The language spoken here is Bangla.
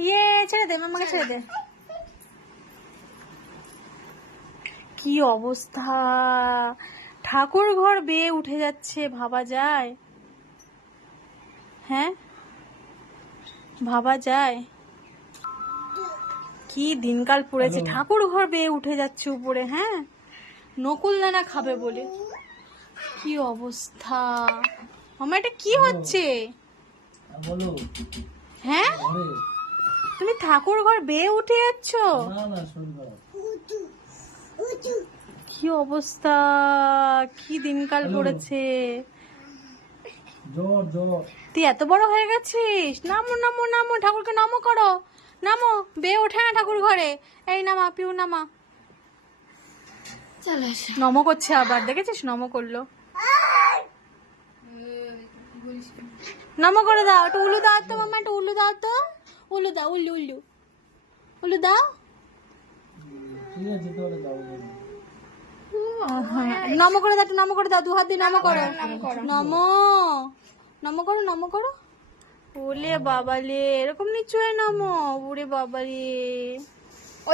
ইয়ে ছেড়ে দে মামাকে ছেড়ে দে কি অবস্থা? ঠাকুর ঘর বেয়ে উঠে যাচ্ছে ভাবা যায়? হ্যাঁ? ভাবা যায়? কি দিনকাল পড়েছে ঠাকুর ঘর বেয়ে উঠে যাচ্ছে উপরে হ্যাঁ? নকুল দানা খাবে বলে। কি অবস্থা? মামা এটা কি হচ্ছে? হ্যাঁ তুমি ঠাকুর ঘর বেয়ে উঠে যাচ্ছ? কি অবস্থা? কি দিনকাল পড়েছে তুই এত বড় হয়ে গেছিস? নামো নামো নামো ঠাকুরকে নামো করো। নামো বেয়ে ওঠে না ঠাকুর ঘরে এই নামা পিউ নামা। নমো করছে আবার দেখেছিস? নমো করল। নমো করে দাও একটু উলু দাও তো মামা একটু উলু দাও তো। উলু দাও উল্লু উল্লু। উলু দাও। নমো করে দাও নম করে দাও দু হাত দিয়ে নমো করো। নমো নম। করো নম করো। ওলে বাবালে এরকম নিচু নম? ওরে বাবালে